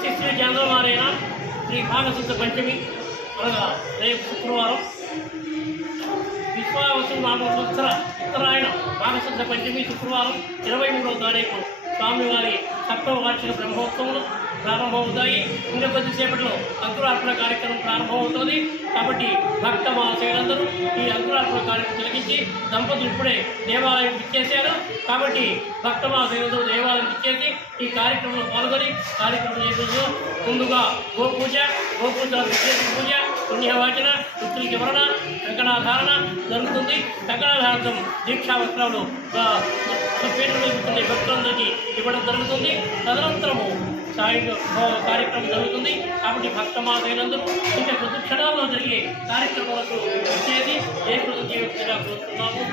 శ్రీ చంద్రమారైన శ్రీ మాఘశుద్ధ పంచమి అనగా రేపు శుక్రవారం విశ్వావసు నామ సంవత్సర ఉత్తరాయణ మాఘశుద్ధ పంచమి శుక్రవారం 23వ తారీఖు స్వామివారి సప్తమ వార్షిక బ్రహ్మోత్సవాలు ప్రారంభమవుతాయి. ఇంకా కొద్దిసేపట్లో అంకురార్పణ కార్యక్రమం ప్రారంభమవుతుంది. కాబట్టి భక్త మహాశయులందరూ ఈ అంకురార్పణ కార్యక్రమం తిలకించి దంపతులు ఇప్పుడే దేవాలయం ఇచ్చేశారు. కాబట్టి భక్త మహాశయులందరూ దేవాలయం ఇచ్చేసి ఈ కార్యక్రమంలో పాల్గొని కార్యక్రమం చేసే ముందుగా గోపూజ విశేష పూజ పుణ్యవాచన పుత్రులకి వరణ కంకణాధారణ జరుగుతుంది. కంకణాధారణం దీక్షా వస్త్రాలు పీఠం వెళ్తున్న భక్తులందరికీ ఇవ్వడం జరుగుతుంది. తదనంతరము సాయంత్రం కార్యక్రమం జరుగుతుంది. కాబట్టి భక్త మహాశయులందరూ ఇంకా కొద్ది క్షణాల్లో జరిగే కార్యక్రమాలకు వచ్చేసి ఏ కృతజ్ఞతగా కోరుతున్నాము.